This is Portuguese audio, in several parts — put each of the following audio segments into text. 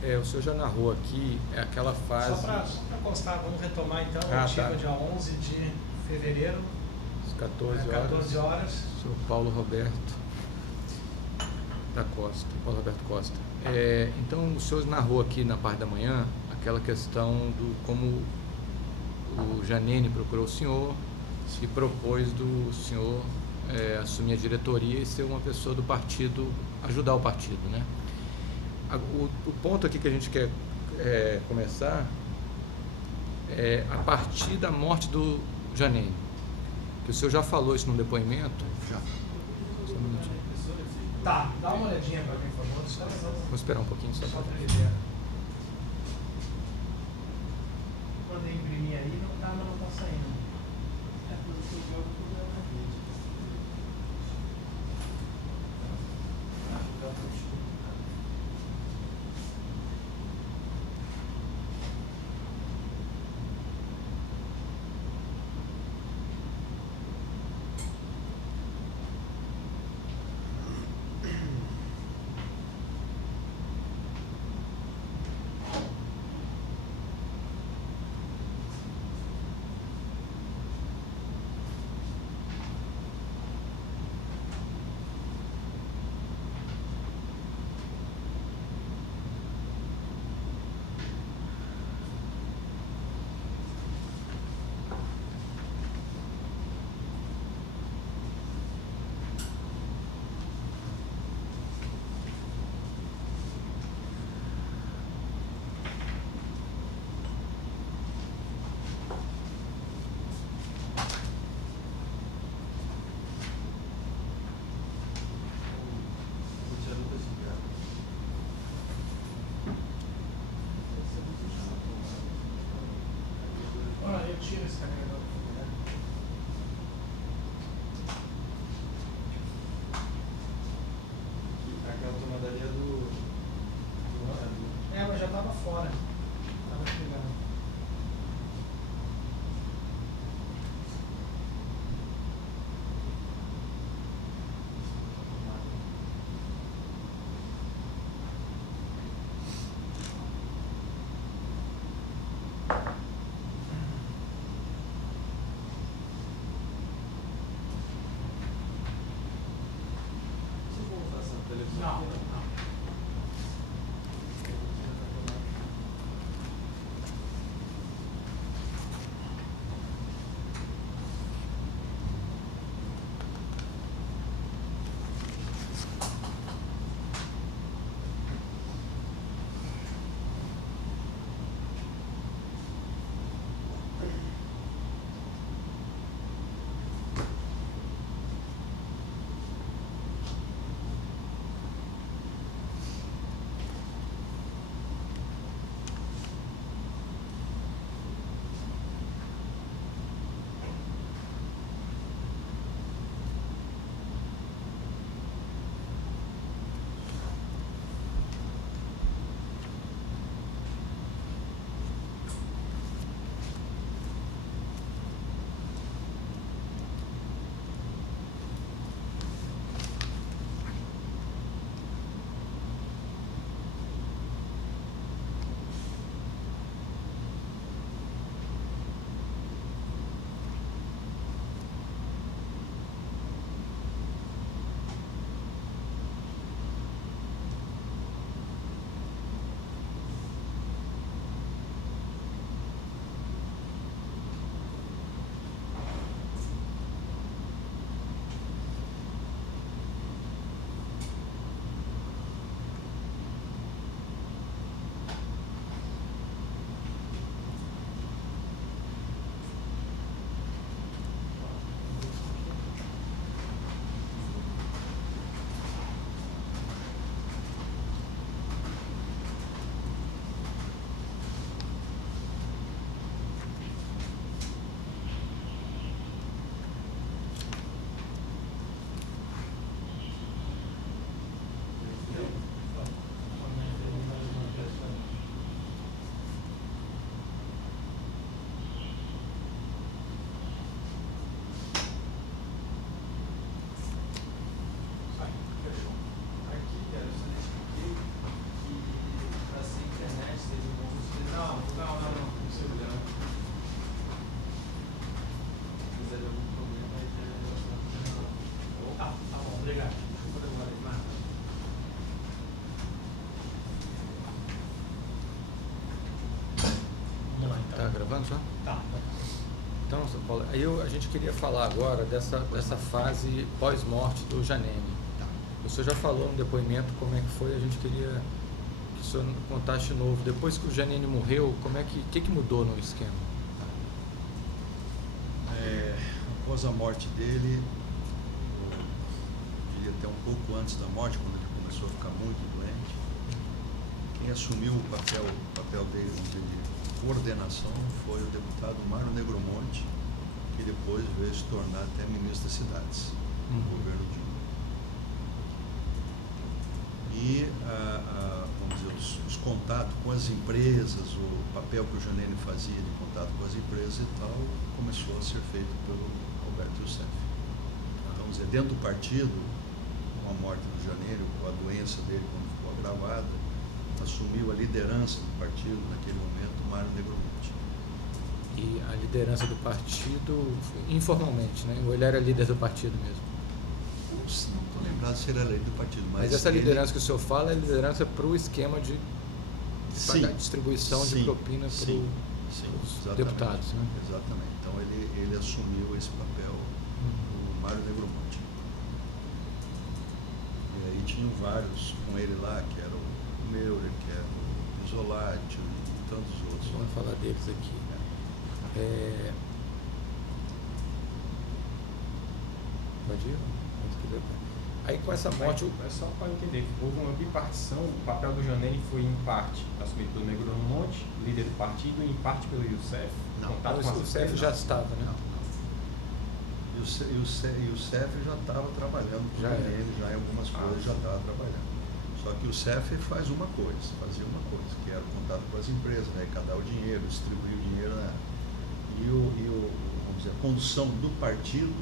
O senhor já narrou aqui aquela fase. Só para constar, vamos retomar então. Ah, Chega tá. dia 11 de fevereiro, Às 14 horas. 14 horas. Sou Paulo Roberto da Costa. Paulo Roberto Costa. Então, o senhor narrou aqui na parte da manhã aquela questão do como o Janene procurou o senhor e propôs do senhor assumir a diretoria e ser uma pessoa do partido, ajudar o partido, né? O ponto aqui que a gente quer começar é a partir da morte do Janene, que o senhor já falou isso num depoimento. Já. Só um minutinho. Tá, dá uma olhadinha para mim, por favor. Vou esperar um pouquinho só Só para para ele ver. Mandei imprimir aí, não tá, mas não tá saindo. Olha, eu tiro esse carregador. Aquela tomadaria do Mas já tava fora. Tava chegando. Vocês vão usar essa televisão? Não. a gente queria falar agora dessa fase pós-morte do Janene. Tá. O senhor já falou no depoimento como é que foi, a gente queria que o senhor contasse de novo. Depois que o Janene morreu, o que mudou no esquema? Após a morte dele, eu diria até um pouco antes da morte, quando ele começou a ficar muito doente, quem assumiu o papel dele de coordenação foi o deputado Mário Negromonte, que depois veio se tornar até ministro das cidades no governo Dilma. E vamos dizer, os contatos com as empresas, o papel que o Janene fazia de contato com as empresas e tal, começou a ser feito pelo Alberto Youssef. Então, vamos dizer, dentro do partido, com a morte do Janene, com a doença dele quando ficou agravada, assumiu a liderança do partido naquele momento Mário Negromonte. E a liderança do partido, informalmente, né? Ou ele era líder do partido mesmo? Não estou lembrado se ele era líder do partido, Mas essa liderança que o senhor fala é liderança para o esquema de pagar distribuição de propina para os deputados, né? Exatamente. Então ele assumiu esse papel, o Mário Negromonte. E aí tinham vários com ele lá, que era o Meurer, que era o Isolatio e tantos outros. Vamos falar deles aqui. Pode ir? Aí com essa morte... É só para entender, houve uma bipartição, o papel do Janene foi em parte assumido pelo Negromonte, líder do partido, e em parte pelo Youssef. Não, o Youssef já estava, né? Não. E o Youssef já estava trabalhando com ele, já em algumas coisas já estava trabalhando. Só que o Youssef fazia uma coisa, que era o contato com as empresas, né? Arrecadar o dinheiro, distribuir o dinheiro, né? Vamos dizer, a condução do partido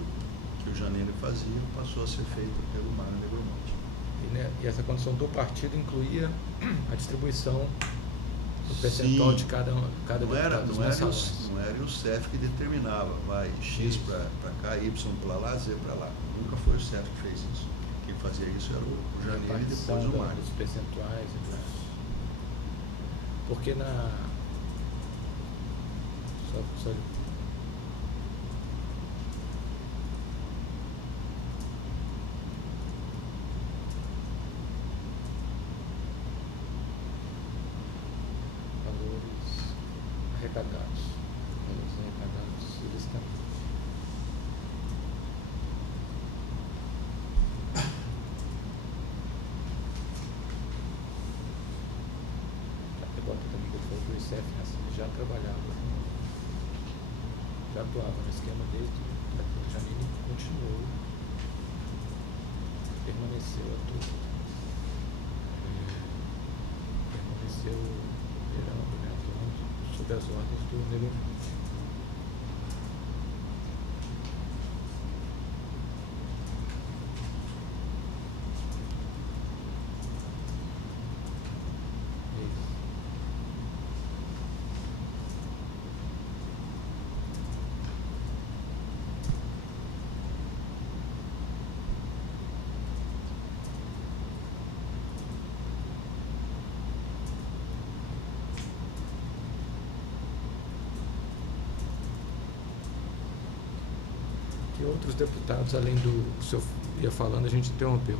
que o Janene fazia passou a ser feita pelo Mário Negromonte. E essa condução do partido incluía a distribuição do percentual de cada deputado dos mensalões. Não era o CEF que determinava, vai X para cá, Y para lá, Z para lá. Nunca foi o CEF que fez isso. Quem fazia isso era o Janene e depois o Mário. Os percentuais. Porque na... Só... arrecadados, eles também. Até bota também que ele falou que o Youssef já trabalhava, já atuava no esquema desde o Janene continuou, permaneceu operando, né, atuando sob as ordens do Negromonte. Que outros deputados, além do o senhor ia falando, a gente interrompeu,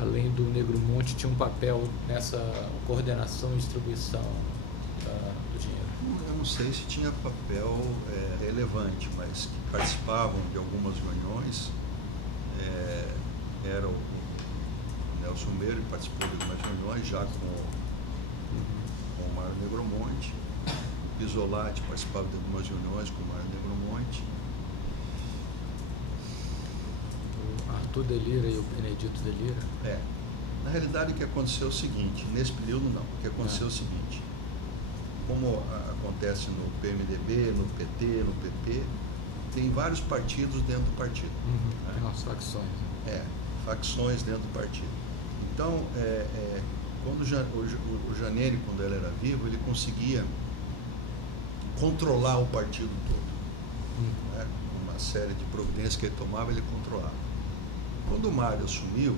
além do Negromonte, tinha um papel nessa coordenação e distribuição do dinheiro? Eu não sei se tinha papel relevante, mas que participavam de algumas reuniões. Era o Nelson Meira, que participou de algumas reuniões já com o Mário Negromonte. O Isolati participava de algumas reuniões com o Mário Negromonte. Arthur Delira e o Benedito Delira? Na realidade, o que aconteceu é o seguinte, nesse período não, o que aconteceu é o seguinte, como acontece no PMDB, no PT, no PP, tem vários partidos dentro do partido. Tem umas facções. Facções dentro do partido. Então, quando o Janene, quando ele era vivo, ele conseguia controlar o partido todo. Uma série de providências que ele tomava, ele controlava. Quando o Mário assumiu,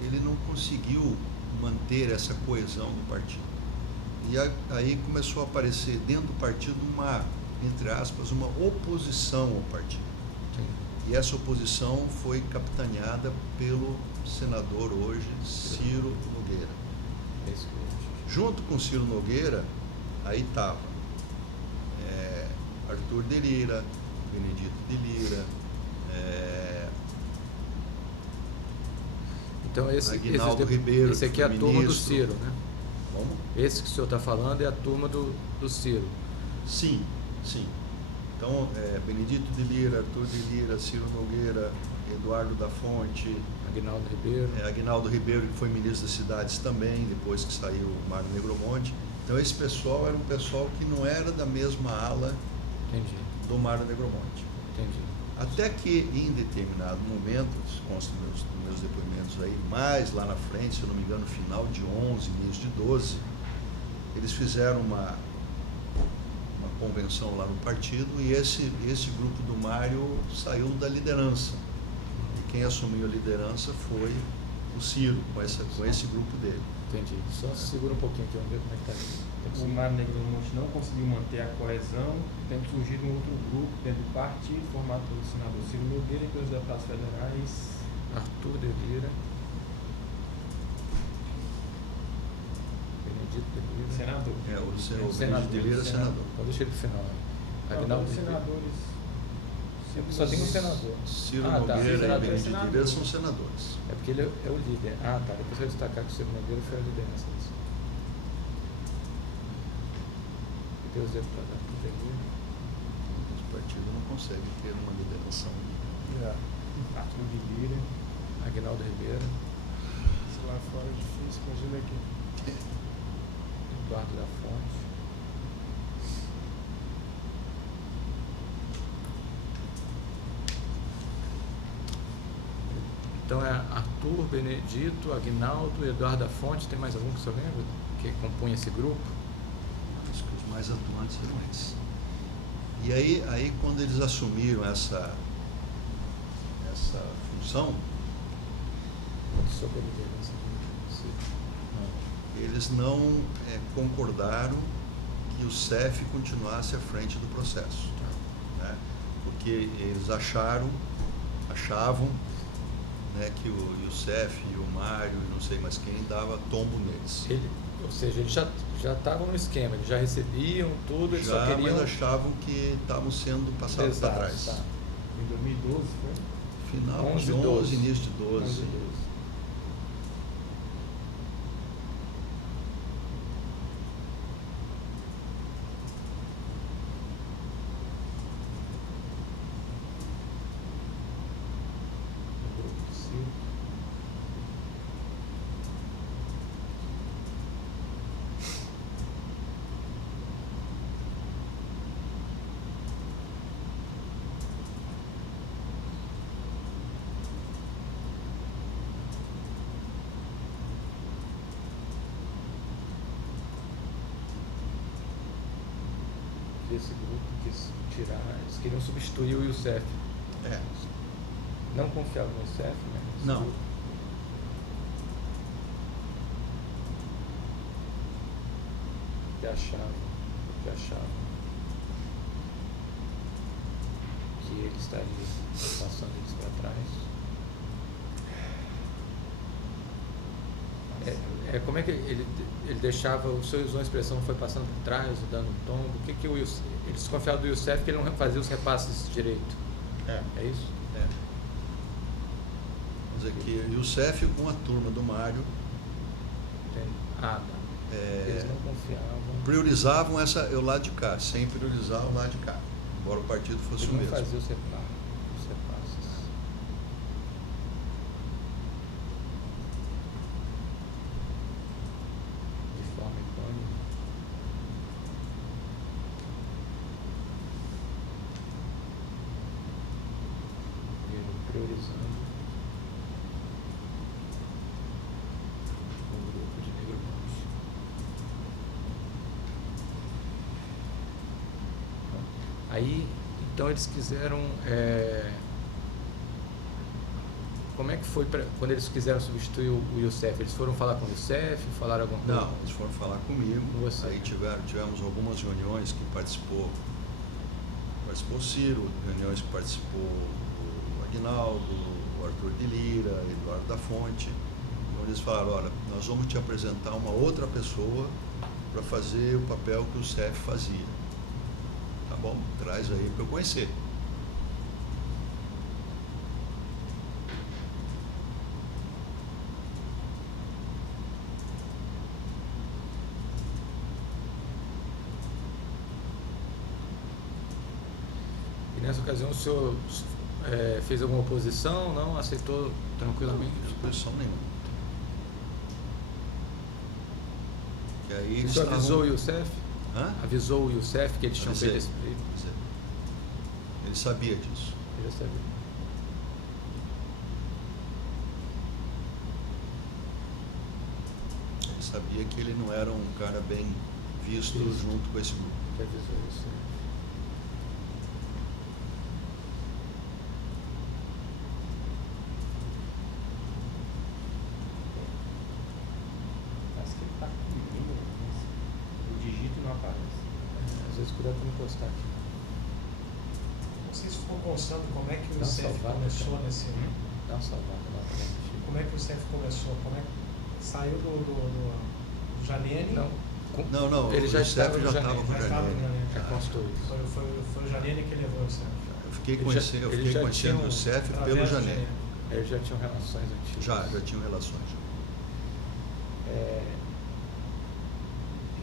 ele não conseguiu manter essa coesão do partido. E aí começou a aparecer dentro do partido entre aspas, uma oposição ao partido. Sim. E essa oposição foi capitaneada pelo senador hoje, Ciro Nogueira. Esse que Junto com Ciro Nogueira, aí estava Arthur de Lira, Benedito de Lira, Então Aguinaldo Ribeiro, esse aqui que é a foi turma do ministro. Ciro, né? Como? Esse que o senhor está falando é a turma do Ciro. Sim, sim. Então, Benedito de Lira, Arthur de Lira, Ciro Nogueira, Eduardo da Fonte, Aguinaldo Ribeiro. Aguinaldo Ribeiro, que foi ministro das cidades também, depois que saiu o Mário Negromonte. Então, esse pessoal era um pessoal que não era da mesma ala Entendi, do Mário Negromonte. entendi. Até que, em determinado momento, isso consta nos meus depoimentos aí, mais lá na frente, se eu não me engano, final de 11, início de 12, eles fizeram uma convenção lá no partido e esse grupo do Mário saiu da liderança. E quem assumiu a liderança foi o Ciro, com esse grupo dele. Entendi. Só segura um pouquinho aqui, vamos ver como é que está. O Mário Negromonte não conseguiu manter a coesão, tendo surgido um outro grupo dentro do partido, formado pelo senador Ciro Nogueira e pelos deputados federais. Arthur de Lira. Benedito de Lira. Senador. O Benedito de Lira é senador. Então deixa ele pro final. Aguinaldo Os Ribeiro. senadores. Só tem um senador. Ciro Ah, tá. Nogueira Senador, e Benedito de senador. Lira são senadores. É porque ele é o líder. Ah, tá. Depois eu vou destacar que o Ciro Nogueira foi a liderança disso. E tem os deputados Arthur de Lira. O partido não consegue ter uma liderança única. Arthur de Lira. Aguinaldo Ribeiro. Se lá fora é difícil, imagina aqui. Eduardo da Fonte. Então é Arthur, Benedito, Aguinaldo, Eduardo da Fonte. Tem mais algum que o senhor lembra que compunha esse grupo? Acho que os mais atuantes eram esses. E aí quando eles assumiram essa função, Sobre a liderança do Ciro. eles não concordaram que o CEF continuasse à frente do processo, né? Porque eles achavam, né, que o Youssef e o Mário e não sei mais quem dava tombo neles. Ou seja, eles já estavam no esquema, eles já recebiam tudo, eles só queriam... Mas achavam que estavam sendo passados para Exato, trás. tá. Em 2012, foi? Final 11, de 11, início de 12. 11 e 12. O grupo do Ciro. Esse grupo quis tirar, eles queriam substituir o Youssef. É. Não confiavam no Youssef, né? Esse Não. grupo. Que achavam que ele estaria passando eles para trás. Como é que ele deixava, o senhor usou a expressão, foi passando por trás, dando um tombo? O que o Youssef, ele desconfiava do Youssef que ele não fazia os repasses direito. É. É isso? É. Vamos dizer que o Youssef com a turma do Mário Entende? Ah, tá. Eles não confiavam. priorizavam o lado de cá, sem priorizar o lado de cá, embora o partido fosse Ele o não mesmo. fazia os repasses. De forma econômica. Ele priorizando o grupo de Negromonte. Aí, então eles quiseram. Como é que foi quando eles quiseram substituir o Youssef? Eles foram falar com o Youssef? Falaram alguma coisa? Não, eles foram falar comigo, Você. aí tivemos algumas reuniões que participou participou o Ciro, reuniões que participou o Aguinaldo, o Arthur de Lira, Eduardo da Fonte. Então eles falaram, olha, nós vamos te apresentar uma outra pessoa para fazer o papel que o CEF fazia. Tá bom? Traz aí para eu conhecer. E nessa ocasião o senhor fez alguma oposição, não? Aceitou tranquilamente? Não, oposição nenhuma. E aí O eles senhor estavam... avisou o Youssef? Hã? Avisou o Youssef que eles tinham Avisei. feito esse pedido? Avisei. Ele sabia disso. Ele já sabia. Ele sabia que ele não era um cara bem visto junto com esse grupo. Ele avisou isso. Parece que ele está comigo, mas eu digito e não aparece. Às vezes cuidado para não postar aqui. Não sei se ficou constando como é que o Dá uma CEF salvada, começou cara. nesse. Dá uma salvada lá pra gente. Como é que o CEF começou? Como é que saiu do Janine? Não, Não, ele o já Youssef estava no já estava Janine. com o Já estava no Janine. Janine. Já constou isso. Foi o Janine que levou o CEF. Eu fiquei Ele conhecendo, já- eu ele fiquei já conhecendo tinha o CEF pelo Através do Janine. Eles já tinham relações antigas. Já tinham relações.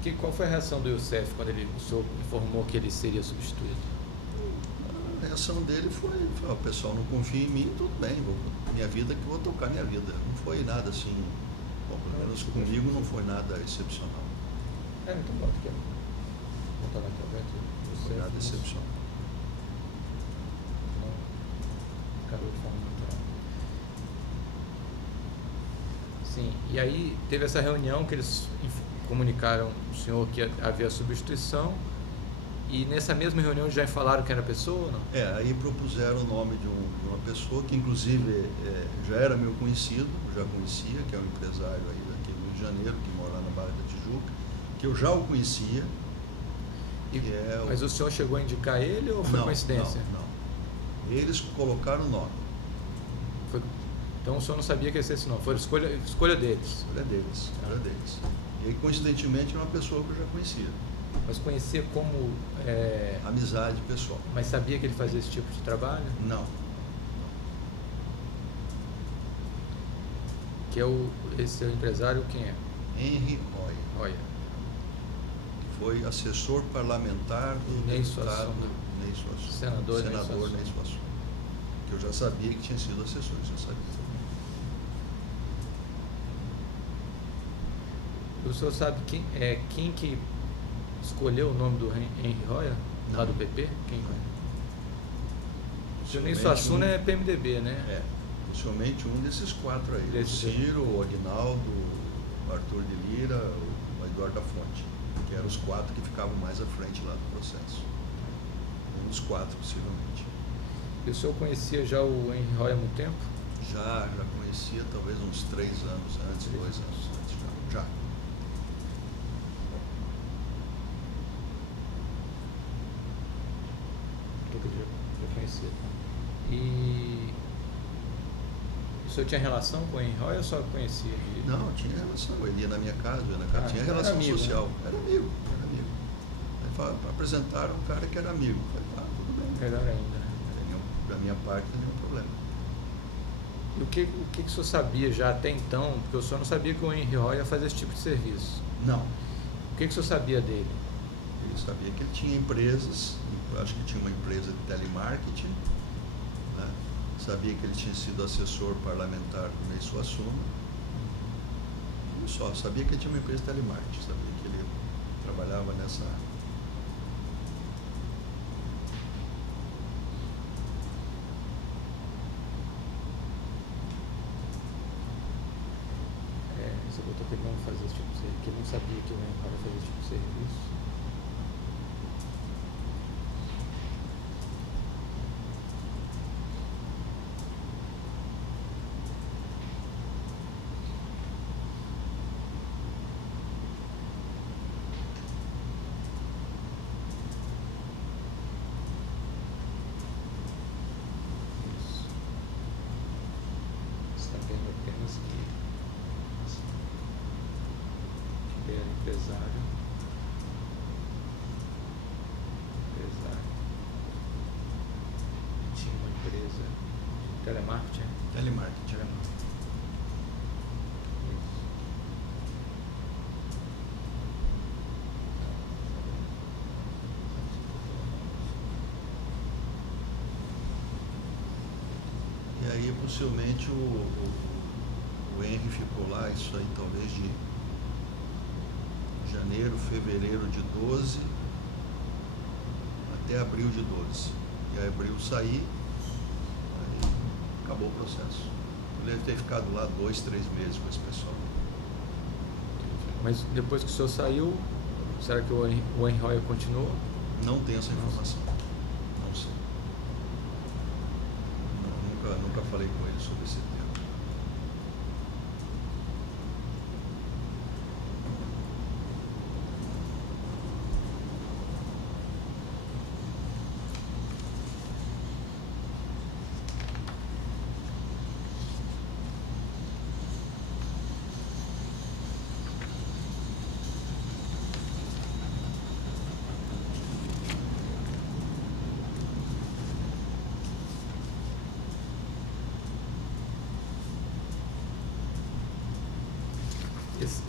E qual foi a reação do Youssef quando o senhor informou que ele seria substituído? A reação dele foi, o pessoal não confia em mim, tudo bem, minha vida que eu vou tocar minha vida. Não foi nada assim, bom, pelo menos comigo não foi nada excepcional. Então bota aqui. Vou botar aqui aberto. Não foi nada excepcional. Não, acabou de falar natural. Sim, e aí teve essa reunião que eles comunicaram o senhor que havia substituição, e nessa mesma reunião já falaram que era a pessoa ou não? Aí propuseram o nome de uma pessoa que inclusive já era meu conhecido, já conhecia, que é um empresário aí daqui do Rio de Janeiro, que mora lá na Barra da Tijuca, que eu já o conhecia. Mas o senhor chegou a indicar ele ou foi coincidência? Não. Eles colocaram o nome. Então o senhor não sabia que ia ser esse nome, foi escolha deles. Escolha deles. E aí, coincidentemente, é uma pessoa que eu já conhecia. Mas conhecia como... Amizade pessoal. Mas sabia que ele fazia esse tipo de trabalho? Não. Que esse é o empresário, quem é? Henry Roy, Olha, que foi assessor parlamentar do Ney deputado Suassuna. Ney Suassuna. Senador Ney Ney Suassuna. Suassuna. Que eu já sabia que tinha sido assessor, já sabia. o senhor sabe quem que escolheu o nome do Henry Roya, lá do PP? Quem foi? O Ney Suassuna é PMDB, né? Possivelmente um desses quatro aí. Desses o Ciro, o Aguinaldo, o Arthur de Lira, o Eduardo da Fonte, que eram os quatro que ficavam mais à frente lá do processo. Um dos quatro, possivelmente. E o senhor conhecia já o Henry Roya há muito tempo? Já conhecia talvez uns 3 anos antes, 2 anos antes, já. Eu conhecia. E o senhor tinha relação com o Henry Roya ou só conhecia? Não, tinha relação. Ele ia na minha casa, eu ia na casa. Tinha era relação amigo, social. né? Era amigo. Aí apresentaram um cara que era amigo. Falei, tudo bem. Melhor ainda, né? Da minha parte, nenhum problema. E o que o senhor sabia já até então? Porque o senhor não sabia que o Henry Roya ia fazer esse tipo de serviço. Não. O que o senhor sabia dele? Ele sabia que ele tinha empresas, eu acho que tinha uma empresa de telemarketing, né? Sabia que ele tinha sido assessor parlamentar do Ney Suassuna. E só, sabia que ele tinha uma empresa de telemarketing, sabia que ele trabalhava nessa área. Você botou que ele não fazia esse tipo de serviço, que ele não sabia que o Henry Roya fazia esse tipo de serviço. Empresário. Tinha uma empresa de telemarketing. Telemarketing. Isso. E aí, possivelmente, o Henry ficou lá, isso aí talvez de janeiro, fevereiro de 12 até abril de 12. E aí abril sair, aí acabou o processo. Ele deve ter ficado lá 2, 3 meses com esse pessoal. Mas depois que o senhor saiu, será que o Henry Roya continuou? Não tenho essa informação. Não sei. Nunca falei com ele sobre esse tema.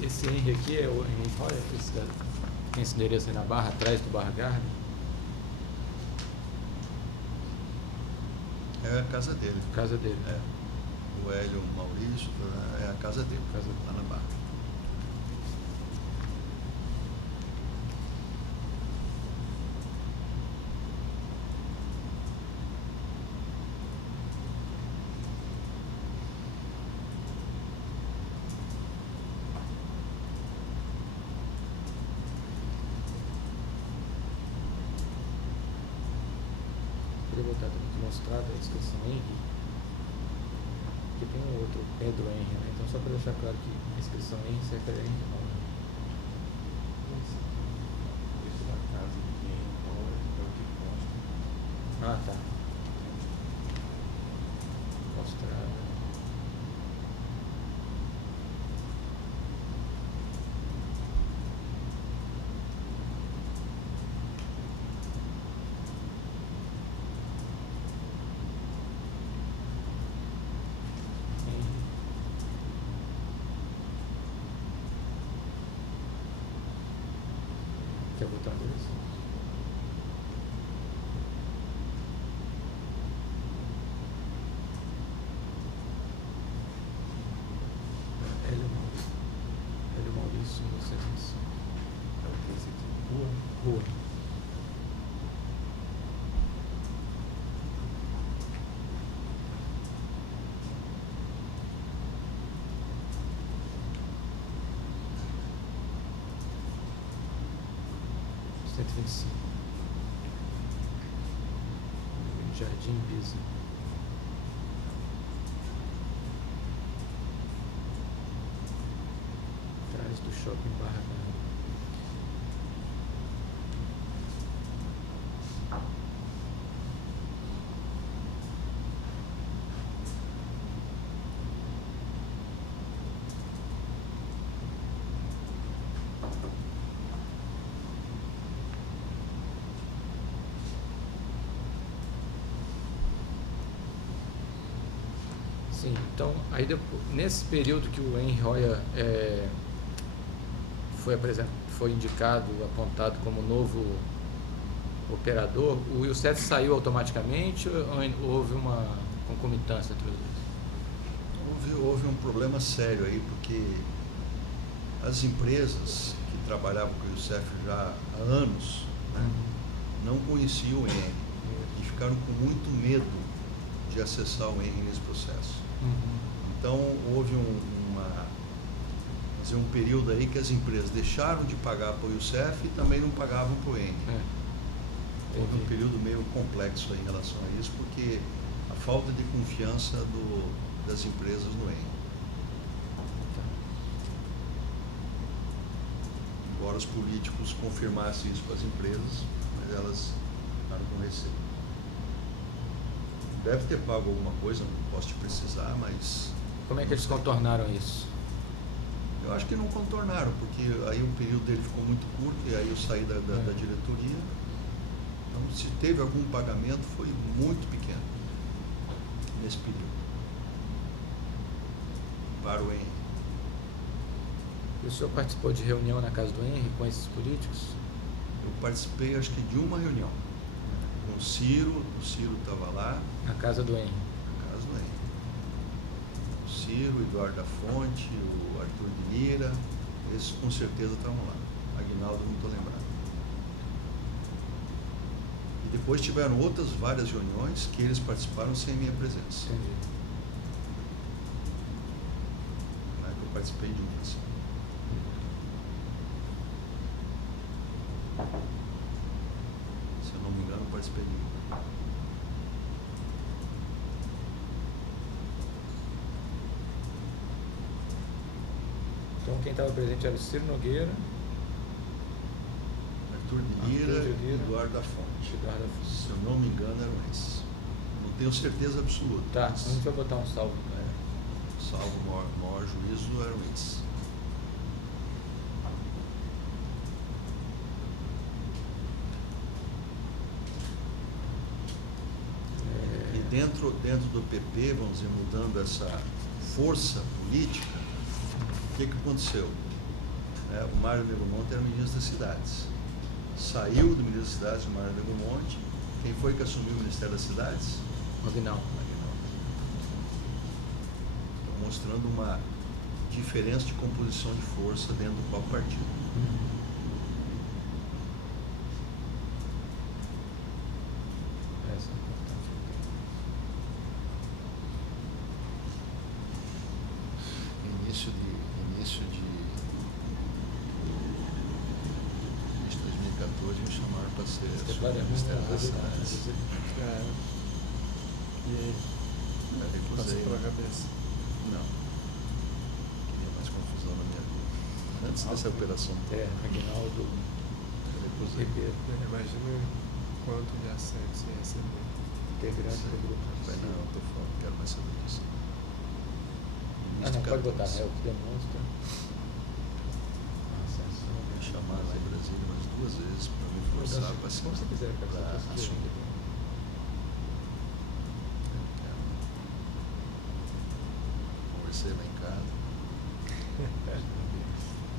Esse Henry aqui é o Henry Roya, tem esse endereço aí na barra, atrás do Barra Garden. É a casa dele. Casa dele. É. O Hélio Maurício, é a casa dele, lá na Barra. Queria voltar aqui mostrar a inscrição Henry. Aqui tem um outro, Pedro Henry, né? Então só para deixar claro que a inscrição Henry se refere a Henry Roya. Isso da casa de quem mora é o que consta. Ah, tá. Mostrada. Quer botar o endereço? Hélio Maurício, 1905. É o que esse aqui? Rua. Jardim Pisa. Atrás do shopping Barra Garden. Sim, então, aí depois, nesse período que o Henry Roya foi indicado, apontado como novo operador, o Youssef saiu automaticamente ou houve uma concomitância entre os dois? Houve um problema sério aí, porque as empresas que trabalhavam com o Youssef já há anos, né, não conheciam o Henry e ficaram com muito medo de acessar o Henry nesse processo. Então houve um período aí que as empresas deixaram de pagar para o Youssef e também não pagavam para o Henry. Houve um período meio complexo aí em relação a isso, porque a falta de confiança das empresas no Henry. Embora os políticos confirmassem isso para as empresas, mas elas ficaram com receio. Deve ter pago alguma coisa, não posso te precisar, mas... Como é que eles contornaram isso? Eu Eu acho que não contornaram, porque aí o período dele ficou muito curto e aí eu saí da diretoria. Então, se teve algum pagamento, foi muito pequeno nesse período. Para o Henry. E o senhor participou de reunião na casa do Henry com esses políticos? Eu participei, acho que, de uma reunião com o Ciro estava lá. Na casa do Henry? Na casa do Henry. O Ciro, o Eduardo da Fonte, o Arthur de Lira, esses com certeza estavam lá. Aguinaldo não estou lembrado. E depois tiveram outras várias reuniões que eles participaram sem minha presença. Entendi. Né, que eu participei de uma, assim. Se eu não me engano, eu participei de uma. Então quem estava presente era o Ciro Nogueira, Arthur de Lira e Eduardo da Fonte. Eduardo da Fonte. Se eu não me engano, eram esses. Não tenho certeza absoluta. Tá, mas, a gente vai botar um salvo. salvo o maior juízo, eram esses. E dentro do PP, vamos dizer, mudando essa força política, o que aconteceu? O Mário Negromonte era ministro das Cidades. Saiu do ministro das Cidades o Mário Negromonte. Quem foi que assumiu o Ministério das Cidades? Aguinaldo. Mostrando uma diferença de composição de força dentro do próprio partido. Essa é importante. Início de 2014 me chamaram para ser assumir o Ministério das Cidades. E aí? Passou Recusei. pela cabeça. Não. Queria mais confusão na minha vida. Antes dessa operação. Aguinaldo Eu recusei. Ribeiro. Imagina quanto de assédio você recebeu. Integrante do grupo. Falei, não, estou fora, não quero mais saber disso. Ah, não, pode botar, 2014. é o que demonstra. Me chamaram lá em Brasília umas 2 vezes para me forçar para Como você quiser, cara. Você assumir. Conversei lá em casa.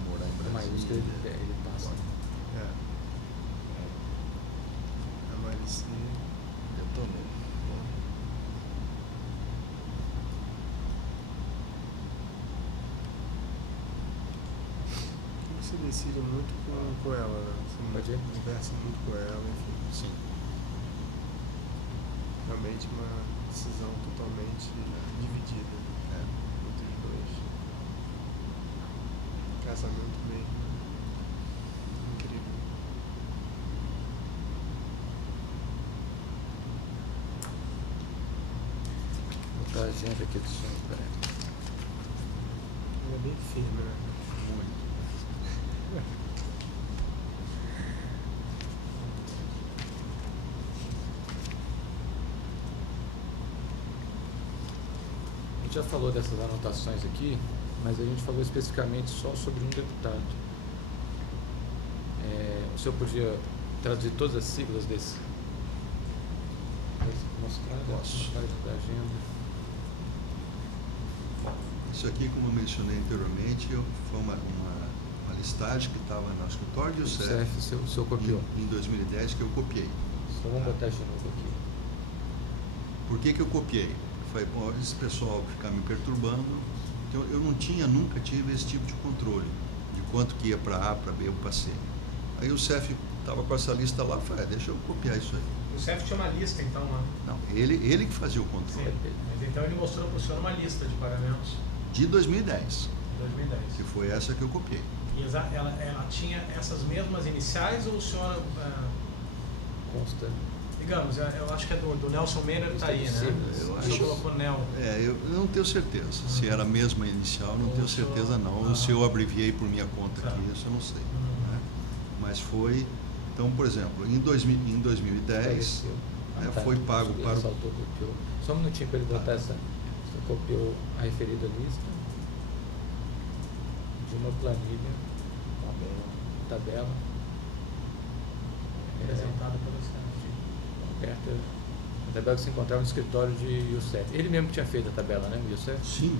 Morar em O maiúsculo Brasília. ele passa. A Marici. Detonou. Você decide muito com ela, né? Pode ir? Você conversa muito com ela, enfim. Sim. Realmente uma decisão totalmente dividida entre os dois. Casamento mesmo. Incrível. Vou botar a agenda aqui do senhor, peraí. Ela é bem firme, né? Muito. A gente já falou dessas anotações aqui, mas a gente falou especificamente só sobre um deputado. O senhor podia traduzir todas as siglas desse? Mostrar da agenda. Isso aqui, como eu mencionei anteriormente, foi uma listagem que estava no escritório de O UCEF CEF, o senhor copiou. em 2010 que eu copiei. Então vamos botar de novo aqui. Por que eu copiei? Foi, bom, esse pessoal ficar me perturbando, então eu nunca tive esse tipo de controle, de quanto que ia para A, para B ou para C. Aí o CEF estava com essa lista lá, falei, deixa eu copiar isso aí. O CEF tinha uma lista, então, lá. Não, ele que fazia o controle. Mas então ele mostrou para o senhor uma lista de pagamentos De 2010, de 2010. que foi essa que eu copiei. E ela tinha essas mesmas iniciais ou o senhor, Consta. digamos, eu acho que é do Nelson Meira, está aí, né? Eu O acho- senhor colocou Nel. Eu não tenho certeza. Se era a mesma inicial, não tenho certeza não. Ou se eu abreviei por minha conta aqui, isso eu não sei. Né? Mas foi... Então, por exemplo, em 2010, foi pago Ele para o... saltou, copiou. Só um minutinho para ele botar essa. Você copiou a referida lista. De uma planilha, tabela, Apresentada pelo CEF. aberta, a tabela que se encontrava no escritório de Youssef. Ele mesmo tinha feito a tabela, né, Youssef? Sim.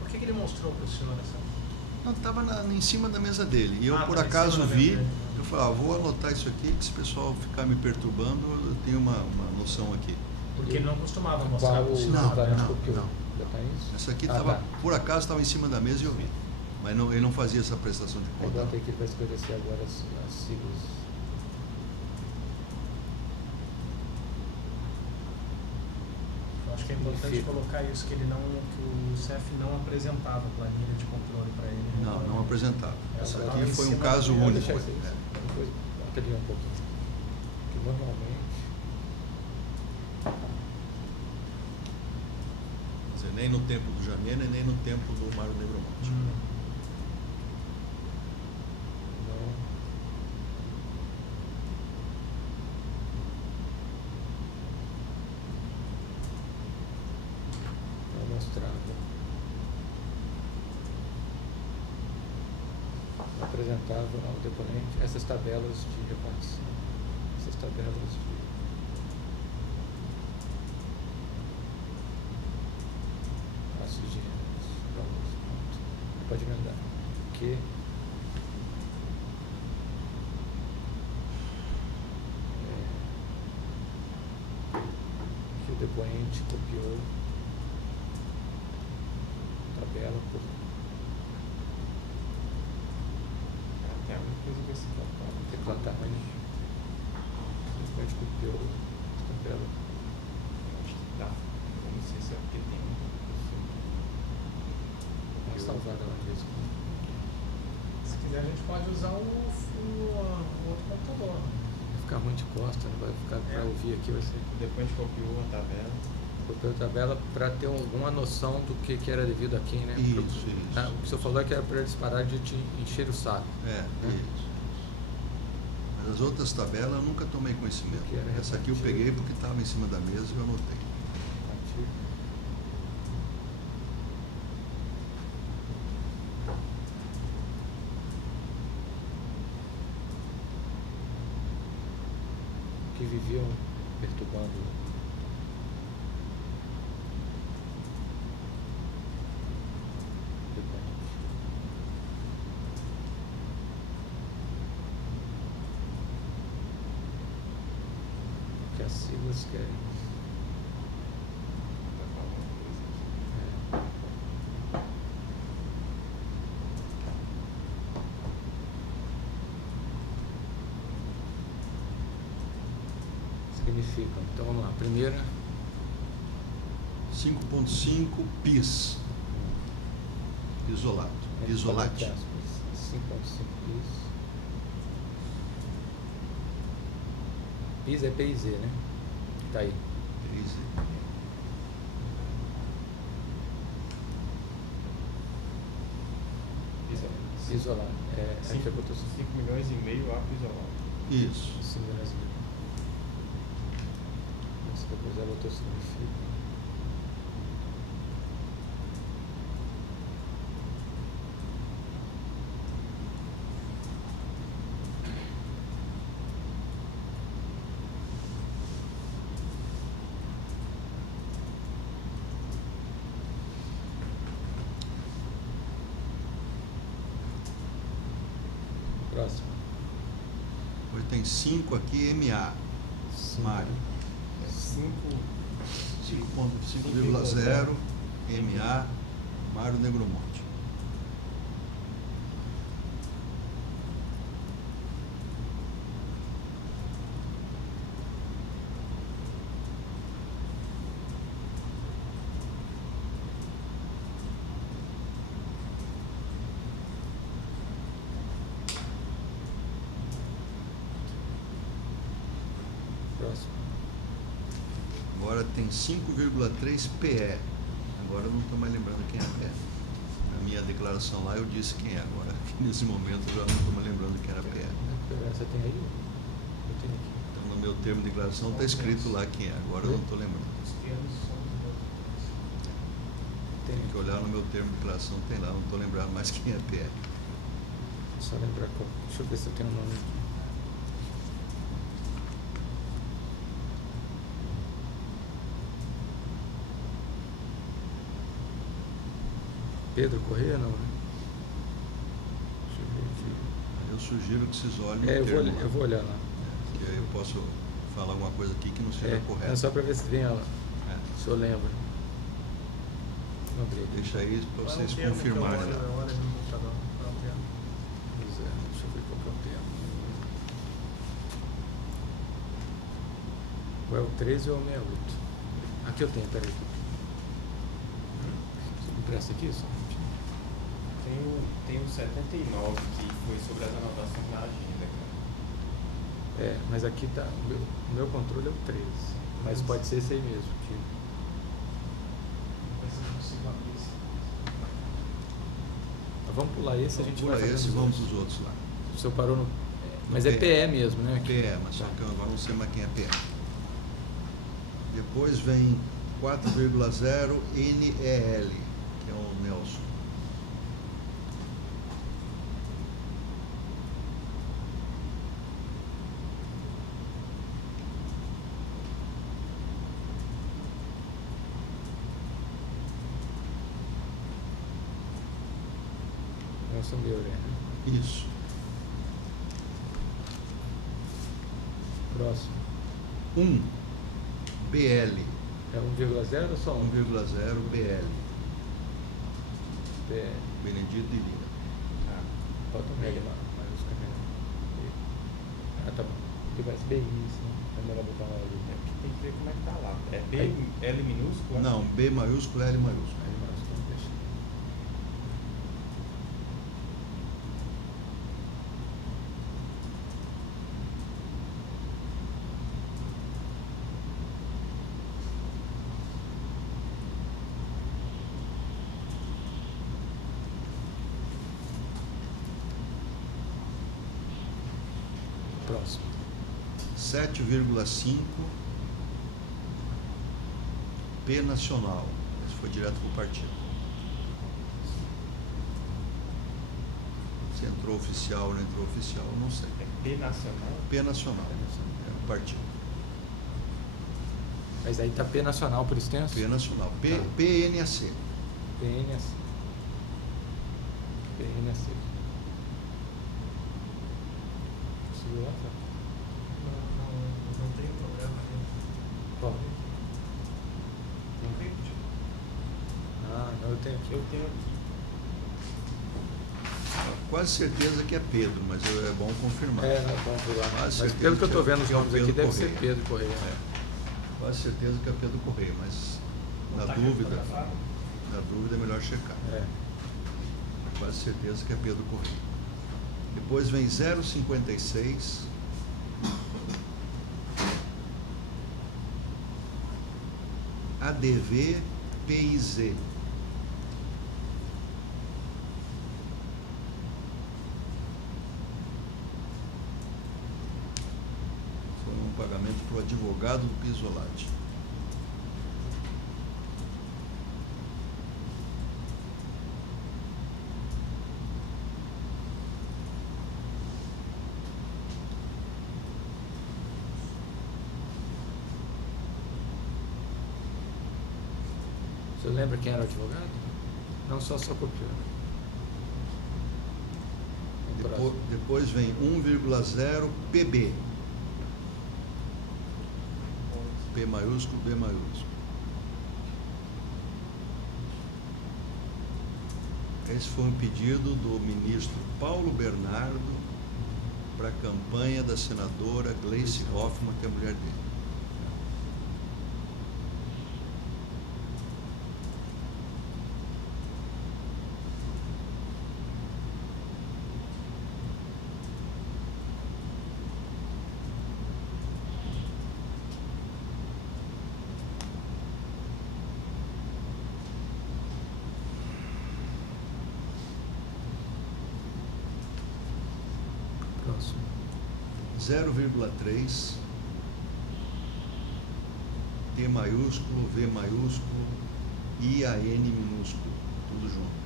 Por que ele mostrou para o senhor essa? Não, estava em cima da mesa dele. E eu, por tava em acaso, cima da vi. mesa dele. Eu falei, vou anotar isso aqui, que se o pessoal ficar me perturbando, eu tenho uma noção aqui. Porque ele não costumava mostrar Qual para o o senhor. Não, Clarence não, copiou? não. Já tá isso? Essa aqui Ah, estava, tá. por acaso, estava em cima da mesa e eu vi. Mas não, ele não fazia essa prestação de Eu conta. botei que ele vai esclarecer agora as siglas. Eu acho que é importante Significa. colocar isso, que o CEF não apresentava planilha de controle para ele. Não apresentava. Ela Essa estava aqui em foi um cima caso da- Vou único. deixar isso aí. É. Depois ampliar um pouquinho. Que normalmente Quer dizer, nem no tempo do Janena e nem no tempo do Mário Negromonte. Hum. não. Não mostrava. Não apresentava ao deponente essas tabelas de repartição. Essas tabelas de passos de rendas, valores, ponto. Pode emendar. Que o depoente copiou tabela por Até a coisa vai se tratar. teclado tamanho. O depoente copiou tabela. Acho que dá. Eu não sei se é porque tem um. Vamos salvar ela mesmo. Se quiser, a gente pode usar o outro computador. Vai ficar ruim de costa, não vai ficar para ouvir aqui, vai ser. Depois a gente copiou a tabela. Copiou a tabela para ter alguma noção do que era devido a quem, né? Isso. Ah, o que o senhor falou é que era para eles pararem de te encher o saco. É, isso. Mas as outras tabelas eu nunca tomei conhecimento. Que era Essa aqui eu repartido. peguei porque estava em cima da mesa e eu anotei. Ativo. Que viviam perturbando o depoente. Que as siglas querem. Vai falar alguma coisa. Significam. Então vamos lá. Primeira, 5.5 PIS. Isolato. Isolate. 5.5 PIS. PIS é PIZ, né? Tá aí. Isolado. É, a gente já botou 5 milhões e meio apto isolado. Isso. 5 milhões e meio. Mas depois já botou significa. Próximo. Hoje tem 5 aqui, MA. Mário. 5.5,0 MA, Mário Negromonte. Próximo. Agora tem 5,3 PE. Agora eu não estou mais lembrando quem é PE. Na minha declaração lá eu disse quem é. Agora, aqui nesse momento, eu já não estou mais lembrando quem era PE. Você tem aí? Eu tenho aqui. Então, no meu termo de declaração está escrito lá quem é. Agora eu não estou lembrando. Os termos são os tem. Tem que olhar no meu termo de declaração, tem lá, não estou lembrando mais quem é PL. Só lembrar qual. Deixa eu ver se eu tenho o nome aqui. Pedro Corrêa, não, né? Deixa eu ver aqui. Eu sugiro que vocês olhem no É, termo lá. eu vou olhar lá. Que aí eu posso falar alguma coisa aqui que não seja correta. É só para ver se vem ela. É. Se eu lembro. Vamos abrir aqui. Deixa aí para Qual é o vocês termo que eu confirmarem olho? lá. Eu olho no computador. Qual é o termo? Pois é, deixa eu ver qual que é o termo. Ou é o 13 ou é o 68? Aqui eu tenho, peraí. Você me presta aqui só? Tem o 79, que foi sobre as anotações na agenda, cara. É, mas aqui tá. O meu controle é o 13. Mas pode ser esse aí mesmo. Que... Mas eu não consigo abrir esse. Vamos pular esse, a gente Pula vai fazer esse e os vamos outros. para os outros lá. O senhor parou no. Mas é PE. PE mesmo, né? Aqui. PE, mas só que eu agora não sei mais quem é PE. Depois vem 4,0 NEL, que é o Nelson. Nelson Beuré, né? Isso. Próximo. 1 BL. É 1,0 ou só 1? 1,0 BL. PE. Benedito de Lira. Ah, falta um L lá. Mas os caminhões. Ah, tá bom. Aqui parece BI, isso, né? É melhor botar um L. É porque tem que ver como é que tá lá. É B, Aí. L minúsculo? Não, B maiúsculo, L maiúsculo. L maiúsculo, deixa. Próximo. 7,5 P nacional. Esse foi direto para o partido. Se entrou oficial ou não entrou oficial, eu não sei. É P nacional? P nacional. É o partido. Mas aí tá P nacional por extenso? P nacional. Tá. PNAC. PNS. PNS. Conseguiu lá, tá? Não tem programa dentro. Qual? Não tem. Ah, não, eu tenho aqui. Eu tenho aqui. Quase certeza que é Pedro, mas é bom confirmar. É, não, vamos ver lá. Quase Mas certeza pelo que eu tô que é- vendo os que é o nomes aqui, Pedro deve ser Correia. Pedro Correia. É. Quase certeza que é Pedro Correia, mas na Tá aqui dúvida, fotografado? é melhor checar. É. Quase certeza que é Pedro Correia. Depois vem 0,56. ADV PIZ. Foi um pagamento para o advogado do Pisolati. Você lembra quem era o advogado? Não só copiou. Depois vem 1,0 PB. P maiúsculo, B maiúsculo. Esse foi um pedido do ministro Paulo Bernardo para a campanha da senadora Gleice Hoffmann, que é a mulher dele. Próximo. 0,3 T maiúsculo, V maiúsculo, IAN minúsculo, tudo junto.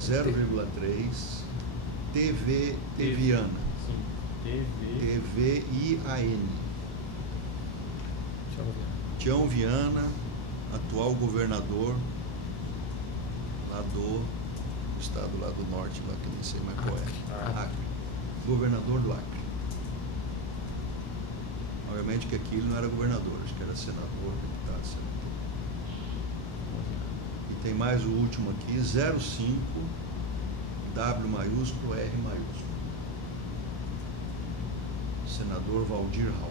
0,3 TV Viana. Sim. TVIAN. Deixa eu ver. Tião Viana, atual governador lá do estado lá do norte, lá que nem sei mais qual é. Acre. Governador do Acre. Obviamente que aqui ele não era governador, acho que era senador, deputado, senador. E tem mais o último aqui, 05 W maiúsculo R maiúsculo. Senador Valdir Raup.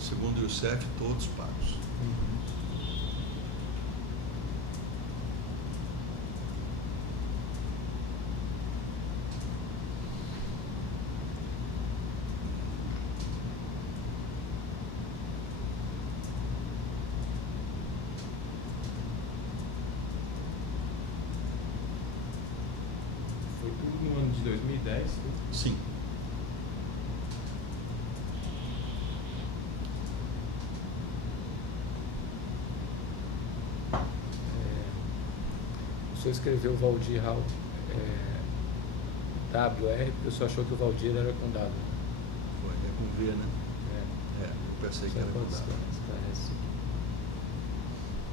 Segundo o Youssef, todos pagos. Foi tudo no ano de 2010. Sim. O senhor escreveu Valdir Raup WR, porque o senhor achou que o Valdir era com W. Foi, é com V, né? É. É, eu pensei que Só era com pode W. esclarece aqui.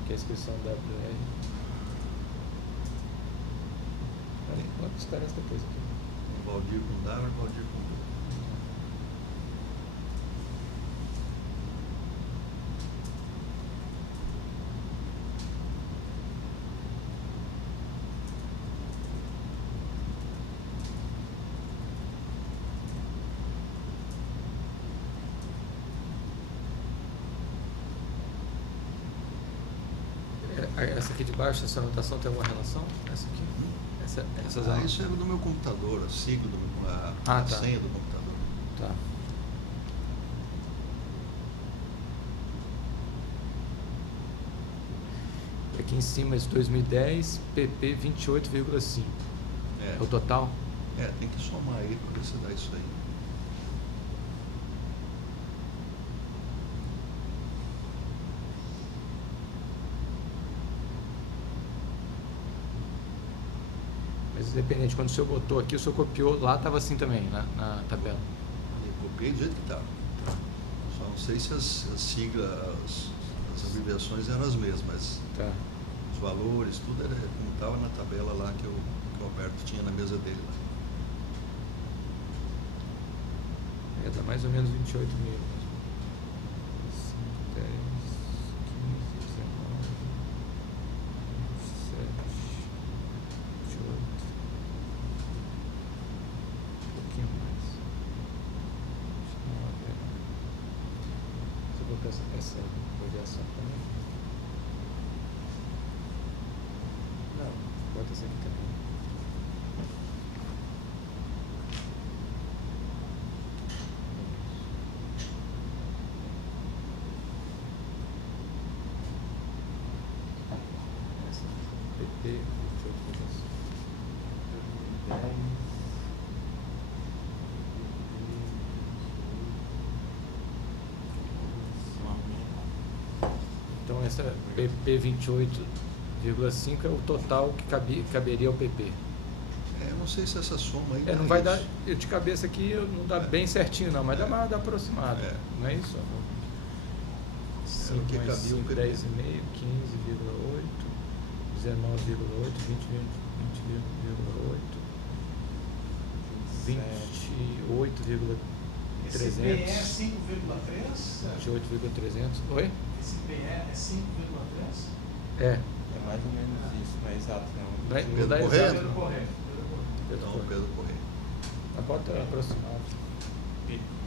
Que é a inscrição WR. Pode esclarece depois aqui. Valdir com W e Valdir com V. Essa aqui de baixo, essa anotação tem alguma relação? Essa aqui? Essas Isso é do meu computador, a sigla do meu, a tá. senha do computador. Tá. Aqui em cima, esse 2010, PP 28,5. É, É o total? tem que somar aí para ver se dá isso aí. Mas independente, quando o senhor botou aqui, o senhor copiou, lá estava assim também, na tabela. Eu copiei do jeito que estava. Só não sei se as siglas, as abreviações eram as mesmas, mas Tá. os valores, tudo era como estava na tabela lá que o Alberto tinha na mesa dele lá. Dá mais ou menos 28 mil. 5, 10, 15, 19, 17, 28. Um pouquinho mais. 19. Você botou essa variação também? Não, bota essa aqui também. PP 28,5. 2010. Então essa PP 28,5 é o total que caberia ao PP. Eu não sei se essa soma aí. Não dá vai isso. dar, eu de cabeça aqui não dá bem certinho não, mas dá mais aproximado. É. Não é isso? 5 o que mais cabia o 5, PP. 10,5, 15,8, 19,8, 20,8, 28,300. Esse PE é 5,3? 28,300. Oi? Esse PE é 5,3? É. É mais ou menos isso, não é exato não. Não é- Pedro não dá Corrêa? exato. Pedro Corrêa. Pedro Não, Corrêa. Pedro Corrêa. Mas bota aproximado.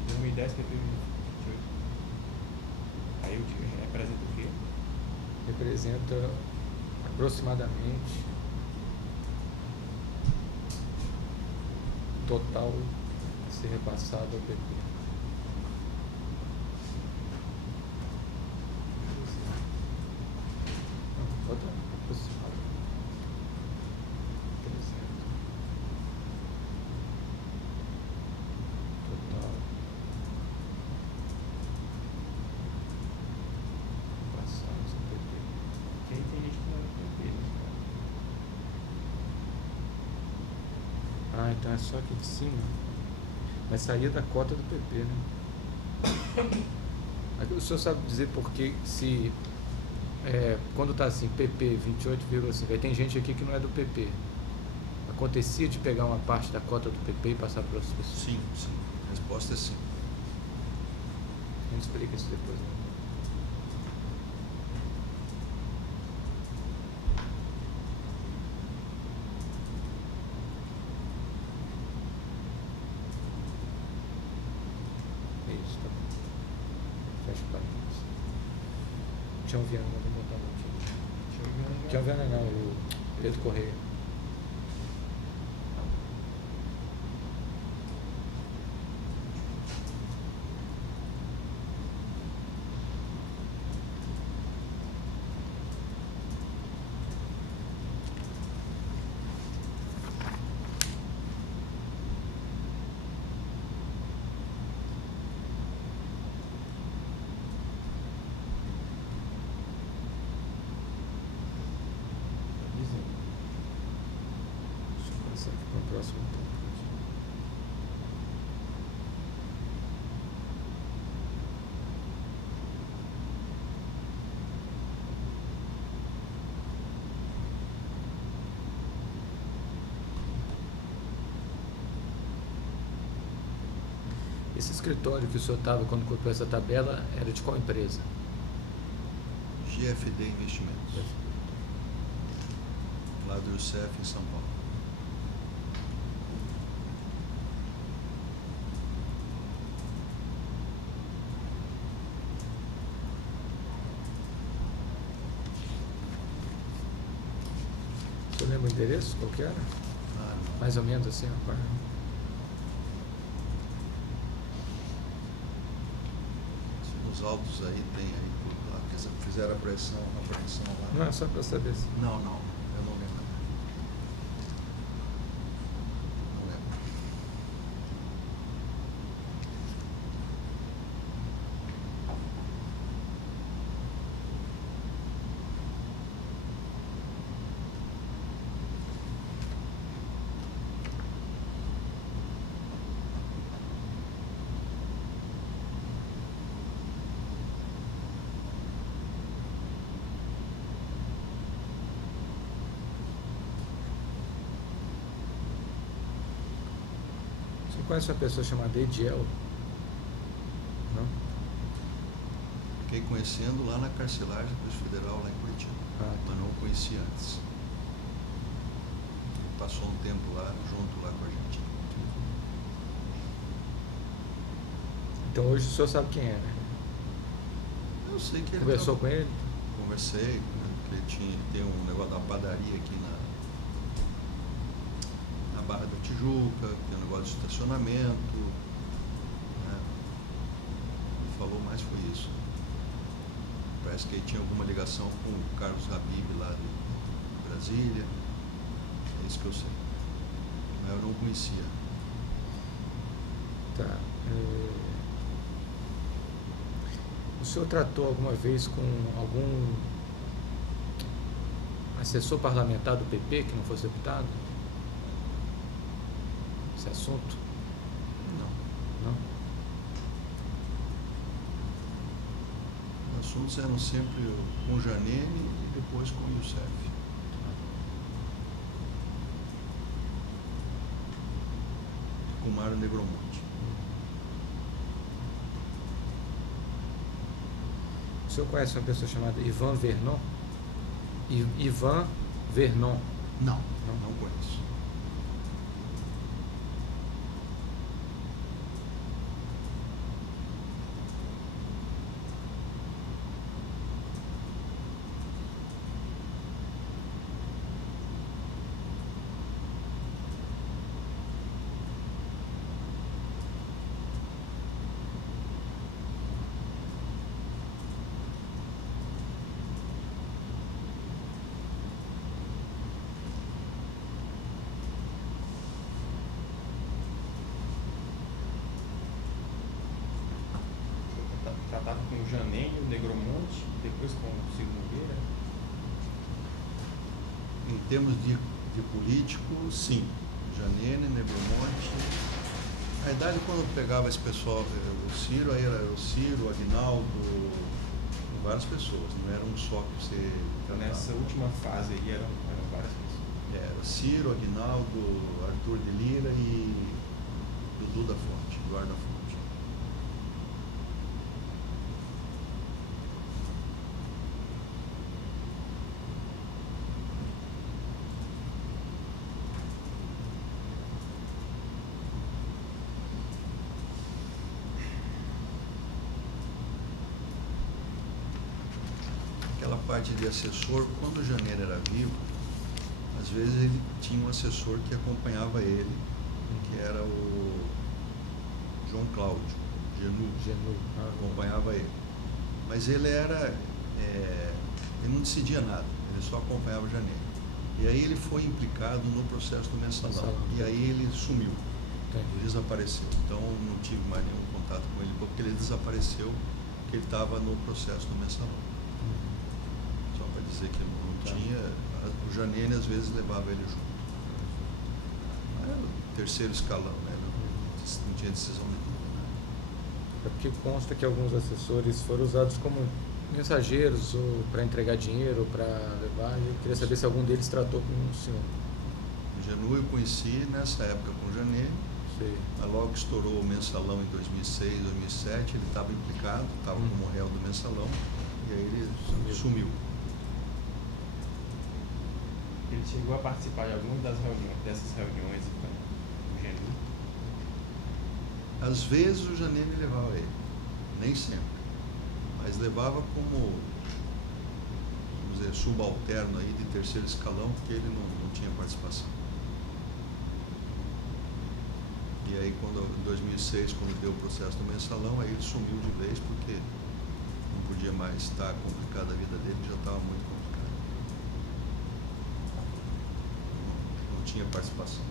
2010 PP 28. Aí o que representa o quê? Representa aproximadamente total a ser repassado ao PP. Não, bota aproximado. 300. Total. então é só aqui de cima. Mas saía da cota do PP, né? Aqui o senhor sabe dizer por que se... quando está assim, PP 28,5, aí tem gente aqui que não é do PP. Acontecia de pegar uma parte da cota do PP e passar para outras pessoas? Sim, sim. A resposta é sim. A gente explica isso depois. Né? Isso, tá bom. Fecha o parênteses. Tião Viana, vamos botar aqui. Tião Viana não, o Pedro Correia. Deixa eu passar aqui para o próximo tópico. Esse escritório que o senhor estava quando colocou essa tabela era de qual empresa? GFD Investimentos, lá do UCF em São Paulo. O senhor lembra o endereço? Qual que era? Ah, não. Mais ou menos assim, a parte. Os autos aí tem aí, lá, fizeram a apreensão lá. Não, é só para saber se... Não, eu não lembro. Não lembro. Você conhece uma pessoa chamada Ediel? Não? Fiquei conhecendo lá na carcelagem da Polícia Federal, lá em Curitiba. Ah, tá. Mas não o conheci antes. Passou um tempo lá, junto lá com a gente. Então hoje o senhor sabe quem é, né? Eu sei que ele Conversou com ele? Conversei, né, que ele tem um negócio da padaria aqui na Barra da Tijuca, tem um negócio de estacionamento, né? Ele falou mais foi isso. Parece que ele tinha alguma ligação com o Carlos Habib lá de Brasília. É isso que eu sei. Mas eu não conhecia. Tá. O senhor tratou alguma vez com algum assessor parlamentar do PP que não fosse deputado? Esse assunto? Não. Não? Os assuntos eram sempre com o Janene e depois com o Youssef. Com o Mário Negromonte. O senhor conhece uma pessoa chamada Ivan Vernon? Ivan Vernon. Não conheço. Tratava com o Janene, o Negromonte, depois com o Ciro Nogueira. Em termos de político, sim. Janene, Negromonte. Na verdade, quando eu pegava esse pessoal, o Ciro, aí era o Ciro, o Aguinaldo, várias pessoas, não era um só que você tratava. Nessa última fase aí eram várias pessoas. Era Ciro, Aguinaldo, Arthur de Lira e Dudu da Fonte, Eduardo da Fonte. Aquela parte de assessor, quando o Janeiro era vivo, às vezes ele tinha um assessor que acompanhava ele, que era o João Cláudio Genu, acompanhava ele. Mas ele era, ele não decidia nada, ele só acompanhava o Janeiro. E aí ele foi implicado no processo do mensalão. E aí ele sumiu, ele desapareceu. Então não tive mais nenhum contato com ele, porque ele desapareceu, porque ele estava no processo do mensalão. Só para dizer que não tinha, o Janene às vezes levava ele junto. Era o terceiro escalão, né? Não tinha decisão nenhuma. Né? É porque consta que alguns assessores foram usados como mensageiros ou para entregar dinheiro ou para levar. Eu queria saber se algum deles tratou com o senhor. O Genu eu conheci nessa época com o Janene. Mas logo que estourou o mensalão em 2006, 2007, ele estava implicado, estava como réu do mensalão, e aí ele sumiu. Ele chegou a participar de alguma dessas reuniões com o Genu? Às vezes o Janene levava ele, nem sempre, mas levava como, vamos dizer, subalterno aí de terceiro escalão, porque ele não tinha participação. E aí, em 2006, quando deu o processo do mensalão, aí ele sumiu de vez, porque não podia mais estar complicada a vida dele, já estava muito complicada. Não tinha participação.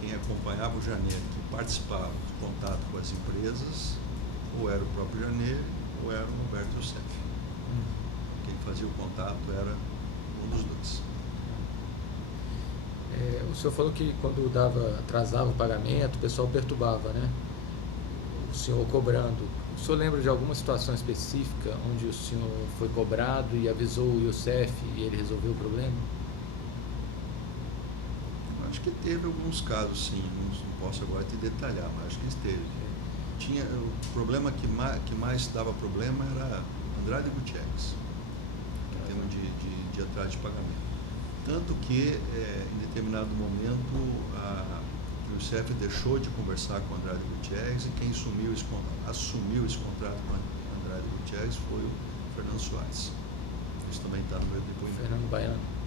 Quem acompanhava o Janeiro, que participava do contato com as empresas, ou era o próprio Janeiro, ou era o Roberto Youssef. Quem fazia o contato era um dos dois. O senhor falou que quando atrasava o pagamento, o pessoal perturbava, né? O senhor cobrando. O senhor lembra de alguma situação específica onde o senhor foi cobrado e avisou o Youssef e ele resolveu o problema? Acho que teve alguns casos, sim. Não posso agora te detalhar, mas acho que teve. O problema que mais dava problema era Andrade Gutierrez, em termos de atraso de pagamento. Tanto que, em determinado momento, o Youssef deixou de conversar com Andrade Gutierrez e quem assumiu esse contrato com Andrade Gutierrez foi o Fernando Soares. Isso também está no meu depoimento. Fernando Baiano.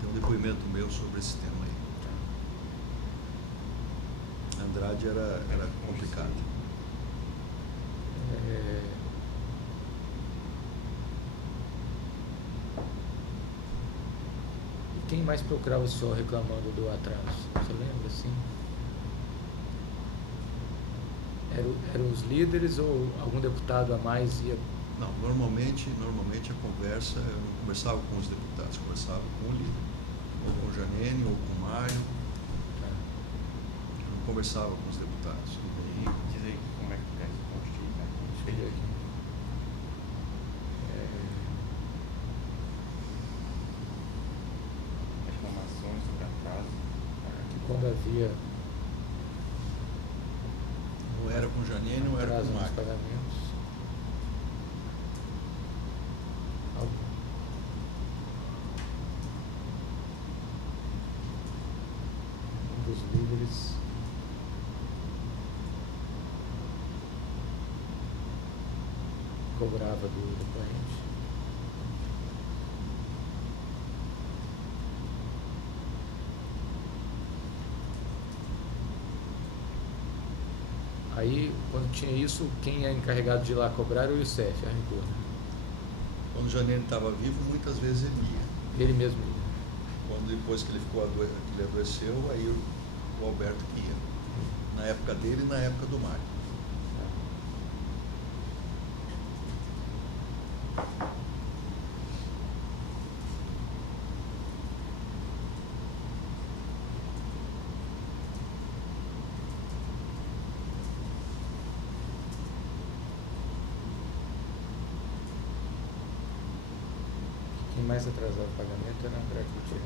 Tem um depoimento meu sobre esse tema aí. Andrade era complicado. E quem mais procurava o senhor reclamando do atraso? Você lembra, assim? Eram os líderes ou algum deputado a mais ia? Não, normalmente a conversa, eu não conversava com os deputados, conversava com o líder. Ou com o Janene, ou com o Mário. Eu não conversava com os deputados. Diz aí como é que quer constituir, né? Deixa eu ver aqui. Reclamações sobre atraso. Quando havia Ou era com o Janene, ou era atraso com o nos Mário. pagamentos. Um dos líderes cobrava do cliente. Aí, quando tinha isso, quem é encarregado de ir lá cobrar era o Youssef, a Rigor. Quando o Janene estava vivo, muitas vezes ele ia. Ele mesmo. Quando depois que ele que ele adoeceu, aí o Alberto que ia. Na época dele e na época do Mário. Quem mais atrasava o pagamento era André Gutierrez.